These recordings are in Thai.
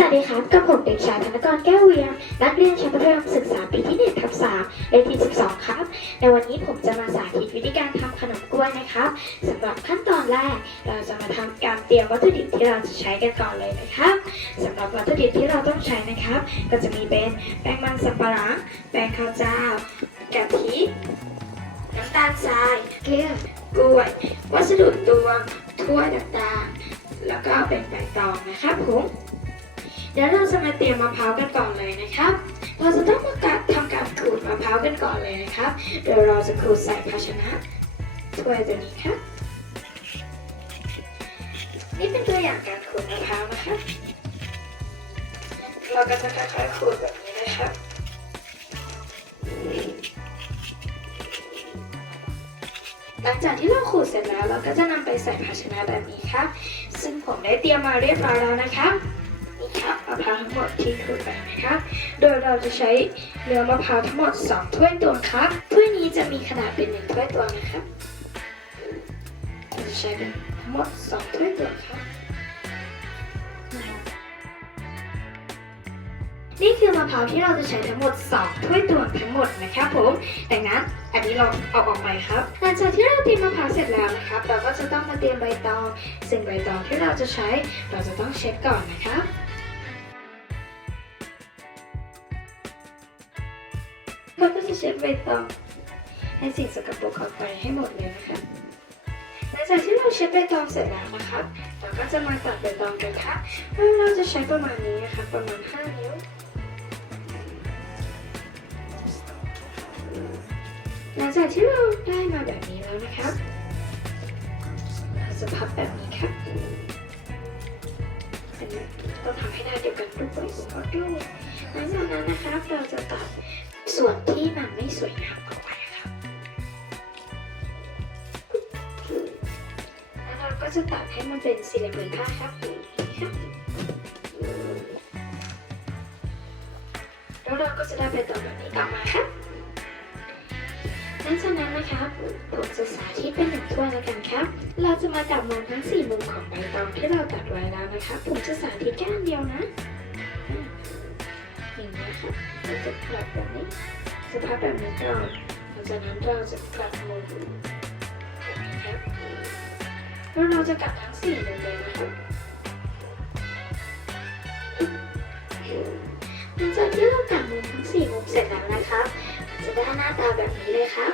สวัสดีครับกับผมเด็กชายธนกรแก้วเวียงนักเรียนชั้นประถมศึกษาปีที่1ทับ3เลขที่12 ครับ ในวันนี้ผมจะมาสาธิตวิธีการทำขนมกล้วยนะครับสำหรับขั้นตอนแรก เราจะมาทำการเตรียมวัตถุดิบที่เราจะใช้กันก่อนเลยนะครับสำหรับวัตถุดิบที่เราต้องใช้นะครับ ก็จะมีเป็นแป้งมันสับปะหลังแป้งข้าวเจ้ากะทิน้ำตาลทรายเกลือกล้วย วัสดุตวงถ้วยต่างๆ แล้วก็เป็นใบตองนะครับผม เดี๋ยวเราจะมาเตรียมมะพร้าวกันก่อนเลยนะครับ เราจะต้องมาการทำการขูดมะพร้าวกันก่อนเลยนะครับ เดี๋ยวเราจะขูดใส่ภาชนะถ้วยตัวนี้ครับ นี่เป็นตัวอย่างการขูดมะพร้าวนะครับเราก็จะค่อยๆขูดแบบนี้นะครับหลังจากที่เราขูดเสร็จแล้วเราก็จะนำไปใส่ภาชนะแบบนี้ครับ ซึ่งผมได้เตรียมมาเรียบร้อยแล้วนะครับ ครับมะพร้าวทั้งหมดที่ขูดไปนะครับโดยเราจะใช้เนื้อมะพร้าวทั้งหมด 2 ถ้วยตวงครับ ถ้วยนี้จะมีขนาดเป็น 1 ถ้วยตวงนะครับเราจะใช้เป็นทั้งหมด 2 ถ้วยตวงครับนี่คือมะพร้าวที่เราจะใช้ทั้งหมด 2 ถ้วยตวงทั้งหมดนะครับผมดังนั้นอันนี้เราเอาออกไปครับ หลังจากที่เราเตรียมมะพร้าวเสร็จแล้วนะครับ เราก็จะต้องมาเตรียมใบตอง ซึ่งใบตองที่เราจะใช้เราจะต้องเช็ดก่อนนะครับ เช็ดใบตองให้สิ่งสกปรกออกไปให้หมดเลยนะคะ หลังจากที่เราเช็ดใบตองเสร็จแล้วนะครับเราก็จะมาตัดใบตองกันค่ะว่าเราจะใช้ประมาณนี้นะคะ ประมาณ 5 นิ้ว หลังจากที่เราได้มาแบบนี้แล้วนะครับเราจะพับแบบนี้ครับอันนี้ต้องทำให้ได้เดียวกันด้วยขอดูหลังจากนั้นนะครับเราจะตัด ส่วนที่มันไม่สวยงามออกไปครับแล้วเราก็จะตัดให้มันเป็นสี่เหลี่ยมผืนผ้าครับแล้วเราก็จะได้เป็นตัวแบบนี้ออกมาครับหลังจากนั้นนะครับผมจะสาธิตเป็นหนึ่งถ้วยแล้วกันครับ เราจะมาจับมันทั้งสี่มุมของใบตองที่เราตัดไว้แล้วนะครับ ผมจะสาธิตแค่อันเดียวนะอย่างนี้ครับ เราจะกลับแบบนี้สภาพแบบนี้ก่อนหลังจากนั้นเราจะกลับมุมแบบนี้ครับแล้วเราจะกลับทั้งสี่เลยนะครับหลังจากที่เรากลับมุมทั้งสี่มุมเสร็จแล้วนะครับ จะได้หน้าตาแบบนี้เลยครับ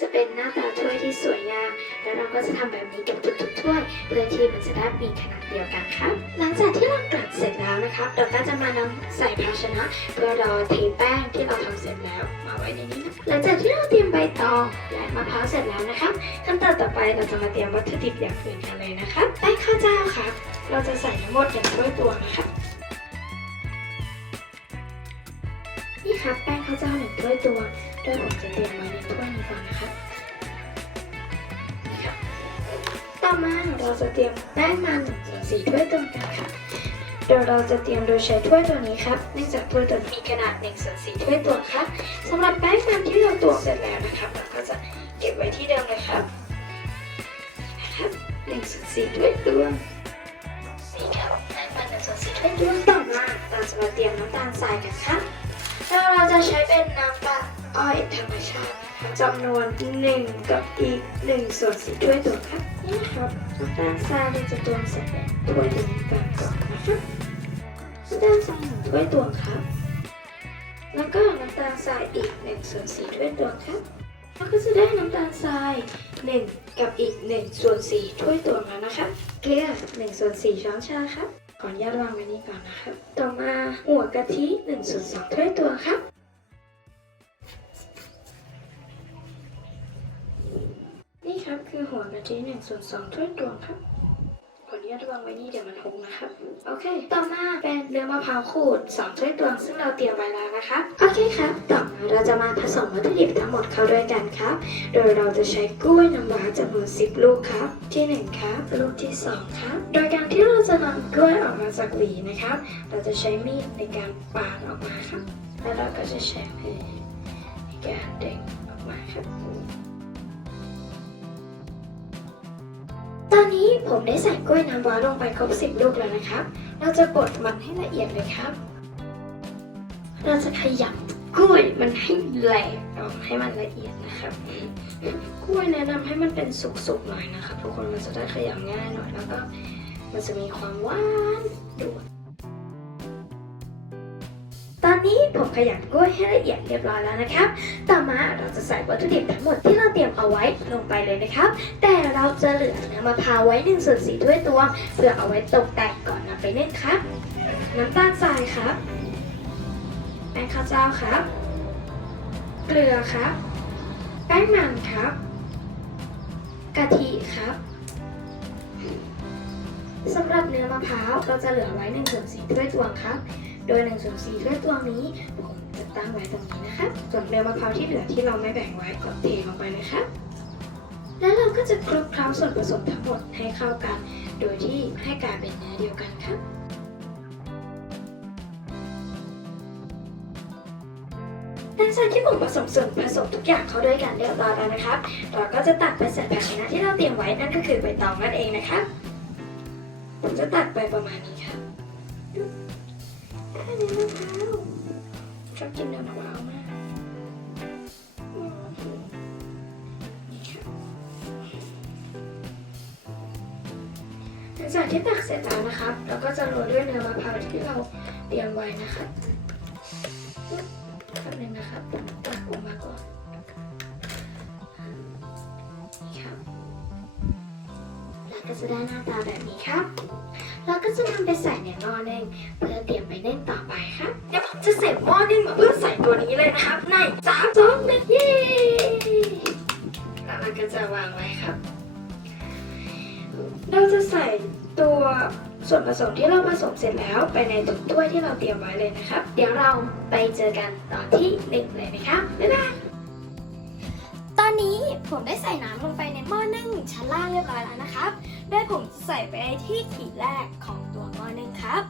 จะเป็นหน้าตาถ้วยที่สวยงาม แล้วเราก็จะทำแบบนี้กับทุกๆถ้วยเพื่อที่มันจะได้มีขนาดเดียวกันครับ หลังจากที่เรากลัดเสร็จแล้วนะครับ เราก็จะมานำใส่ภาชนะเพื่อรอเทแป้งที่เราทำเสร็จแล้วมาไว้ในนี้นะหลังจากที่เราเตรียมใบตองและมะพร้าวเสร็จแล้วนะครับขั้นตอนต่อไปเราจะมาเตรียมวัตถุดิบอย่างอื่นกันเลยนะครับแป้งข้าวเจ้าครับ เราจะใส่ทั้งหมดอย่างถ้วยตวงนะครับนี่ครับแป้งข้าวเจ้าหนึ่งถ้วยตวงโดยผมจะเตรียมไว้ในถ้วยนี้ก่อนนะครับ มาเราจะเตรียมแป้งมันส่วนสี่ถ้วยตวงกันค่ะโดยเราจะเตรียมโดยใช้ถ้วยตัวนี้ครับ เนื่องจากถ้วยตัวนี้มีขนาด1ส่วน4ถ้วยตวงครับสำหรับแป้งมันที่เราตวงเสร็จแล้วนะครับเราก็จะเก็บไว้ที่เดิมเลยครับนะครับ1ส่วน4ถ้วยตวงนี่ครับแป้งมัน1ส่วน4ถ้วยตวงต่อมาเราจะมาเตรียมน้ำตาลทรายกันครับแล้วเราจะใช้เป็นน้ำตาล อ้อยธรรมชาติจำนวน 1 กับอีก1ส่วน4ถ้วยตวงครับนี่ครับน้ำตาลทรายจะตวงส่ในถ้วยตัวนี้กันก่อนนะครับน้ำตาลทรายหนึ่งถ้วยตวงครับ แล้วก็น้ำตาลทรายอีก1ส่วน4ถ้วยตวงครับเราก็จะได้น้ำตาลทราย 1 กับอีก1ส่วน4ถ้วยตวงแล้วนะครับเกลือ1ส่วน4ช้อนชาครับขออนุญาตวางไว้นี่ก่อนนะครับ ต่อมาหัวกะทิ1ส่วน2ถ้วยตวงครับ ครับ คือหัวกะทิ1ส่วน2ถ้วยตวงครับขออนุญาตวางไว้นี่เดี๋ยวมันหกนะครับ โอเค ต่อมาเป็นเนื้อมะพร้าวขูด2ถ้วยตวงซึ่งเราเตรียมไว้แล้วนะคะ โอเคครับ ต่อมาเราจะมาผสมวัตถุดิบทั้งหมดเข้าด้วยกันครับ โดยเราจะใช้กล้วยน้ำว้าจำนวน10ลูกครับ ที่1ครับ ลูกที่2ครับ โดยการที่เราจะนำกล้วยออกมาจากหวีนะครับ เราจะใช้มีดในการปาดออกมาครับ แล้วเราก็จะใช้มือในการเด็งออกมาครับ ผมได้ใส่กล้วยน้ำว้าลงไปครบสิบลูกแล้วนะครับ เราจะบดมันให้ละเอียดเลยครับ เราจะขยำกล้วยมันให้แหลกออกให้มันละเอียดนะครับ กล้วยแนะนำให้มันเป็นสุกๆหน่อยนะครับทุกคนมันจะได้ขยำง่ายหน่อยแล้วก็มันจะมีความหวานด้วย นี้ผมขยำกล้วยให้ละเอียดเรียบร้อยแล้วนะครับ ต่อมาเราจะใส่วัตถุดิบทั้งหมดที่เราเตรียมเอาไว้ลงไปเลยนะครับ แต่เราจะเหลือเนื้อมะพร้าวไว้1นส่วนสี่ถ้วยตวงเพื่อเอาไว้ตกแต่งก่อนนำไปนึ่งครับ น้ำตาลทรายครับแป้งข้าวเจ้าครับ เกลือครับ แป้งมันครับ กะทิครับสำหรับเนื้อมะพร้าวเราจะเหลือไว้1ส่วน4ถ้วยตวงครับ โดย1ส่วน4ถ้วยตัวนี้ผมจะตั้งไว้ตรงนี้นะครับส่วนเนื้อมะพร้าวที่เหลือที่เราไม่แบ่งไว้ก็เทลงไปเลยครับแล้วเราก็จะคลุกเคล้าส่วนผสมทั้งหมดให้เข้ากัน โดยที่ให้กลายเป็นเนื้อเดียวกันครับหลังจากที่ผมผสมส่วนผสมทุกอย่างเข้าด้วยกันเรียบร้อยแล้วนะครับ เราก็จะตักไปใส่ภาชนะที่เราเตรียมไว้นั่นก็คือใบตองนั่นเองนะครับผมจะตักไปประมาณนี้ครับ อันนี้มะพร้าวชอบกินเนื้อมะพร้าวมากหลังจากที่ตักเสร็จแล้วนะครับ เราก็จะโรยด้วยเนื้อมะพร้าวที่เราเตรียมไว้นะครับแป๊บนึงนะครับตักออกมาก่อน ก็จะได้หน้าตาแบบนี้ครับเราก็จะนำไปใส่ในหม้อนึ่งเพื่อเตรียมไปนึ่งต่อไปครับเดี๋ยวผมจะใส่หม้อนึ่งมาเพื่อใส่ตัวนี้เลยนะครับ ในสามสองหนึ่งเย้แล้วเราก็จะวางไว้ครับ เราจะใส่ตัวส่วนผสมที่เราผสมเสร็จแล้วไปในถุงถ้วยที่เราเตรียมไว้เลยนะครับ เดี๋ยวเราไปเจอกันตอนที่หนึ่งเลยนะครับบ๊ายบายตอนนี้ผมได้ใส่น้ำลงไปในหม้อนึ่งชั้นล่างเรียบร้อยแล้วนะครับ โดยผมใส่ไปที่ขีดแรกของตัวหม้อนึ่งครับ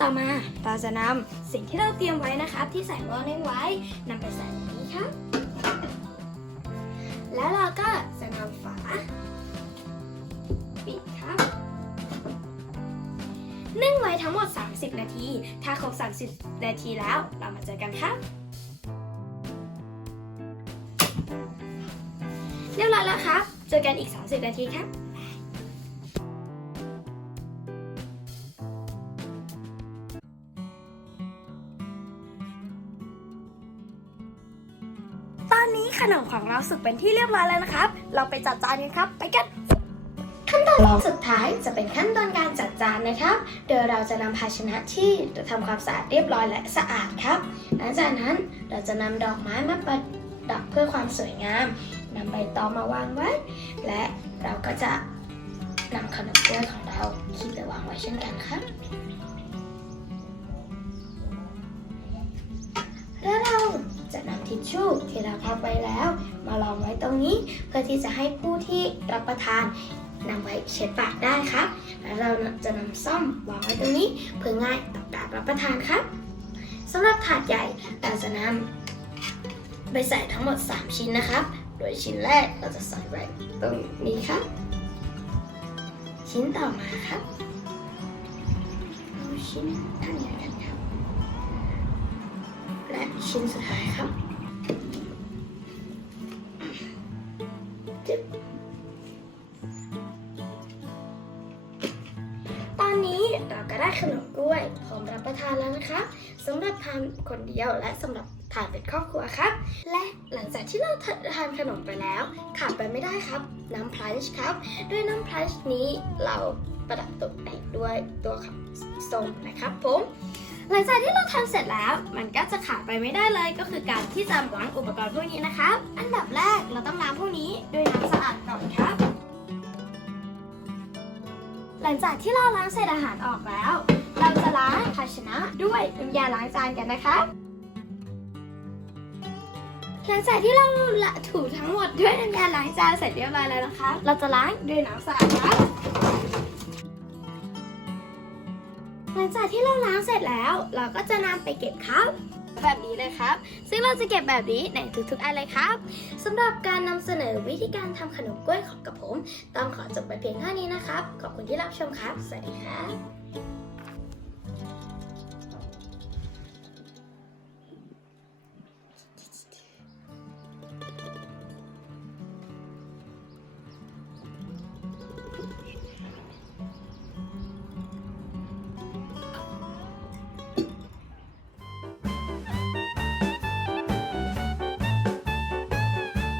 ต่อมาเราจะนำสิ่งที่เราเตรียมไว้นะครับ ที่ใส่หม้อนึ่งไว้นำไปใส่ในนี้ครับ แล้วเราก็จะนำฝาปิดครับนึ่งไว้ทั้งหมด 30 นาที ถ้าครบ 30 นาทีแล้วเรามาเจอกันครับเรียบร้อยแล้วครับ เจอกันอีก 30 นาทีครับ ขนมของเราสุกเป็นที่เรียบร้อยแล้วนะครับ เราไปจัดจานกันครับ ไปกัน ขั้นตอนสุดท้ายจะเป็นขั้นตอนการจัดจานนะครับ โดยเราจะนำภาชนะที่ทำความสะอาดเรียบร้อยและสะอาดครับ หลังจากนั้นเราจะนำดอกไม้มาประดับเพื่อความสวยงามนำใบตองมาวางไว้ และเราก็จะนำขนมกล้วยของเราขีดไปวางไว้เช่นกันครับ ทิชชู่ที่เราพับไว้แล้ว มารองไว้ตรงนี้ เพื่อที่จะให้ผู้ที่รับประทานนำไว้เช็ดปากได้ครับแล้วเราจะนำซ่อมวางไว้ตรงนี้ เพื่อง่ายต่อการรับประทานครับสำหรับถาดใหญ่เราจะนำไปใส่ทั้งหมด 3 ชิ้นนะครับ โดยชิ้นแรกเราจะใส่ไว้ตรงนี้ครับ ชิ้นต่อมาครับเอาชิ้นด้านนี้กันครับและชิ้นสุดท้ายครับ สำหรับทานคนเดียวและสำหรับทานเป็นครอบครัวครับ และหลังจากที่เราทานขนมไปแล้ว ขาดไปไม่ได้ครับ น้ำพลัชครับ ด้วยน้ำพลัชนี้เราประดับตกแต่งด้วยตัวของส้มนะครับผมหลังจากที่เราทำเสร็จแล้ว มันก็จะขาดไปไม่ได้เลยก็คือการที่จะล้างอุปกรณ์พวกนี้นะครับ อันดับแรกเราต้องล้างพวกนี้ด้วยน้ำสะอาดก่อนครับ หลังจากที่เราล้างเศษอาหารออกแล้ว จะล้างภาชนะด้วยน้ำยาล้างจานกันนะครับหลังจากที่เราละถูทั้งหมดด้วยน้ำยาล้างจานเสร็จเรียบร้อยแล้วนะคะ เราจะล้างด้วยน้ำสะอาดครับหลังจากที่เราล้างเสร็จแล้ว เราก็จะนำไปเก็บครับแบบนี้เลยครับ ซึ่งเราจะเก็บแบบนี้ในทุกๆอันเลยครับสำหรับการนำเสนอวิธีการทำขนมกล้วยของกับผม ต้องขอจบไปเพียงเท่านี้นะครับ ขอบคุณที่รับชมครับ สวัสดีครับ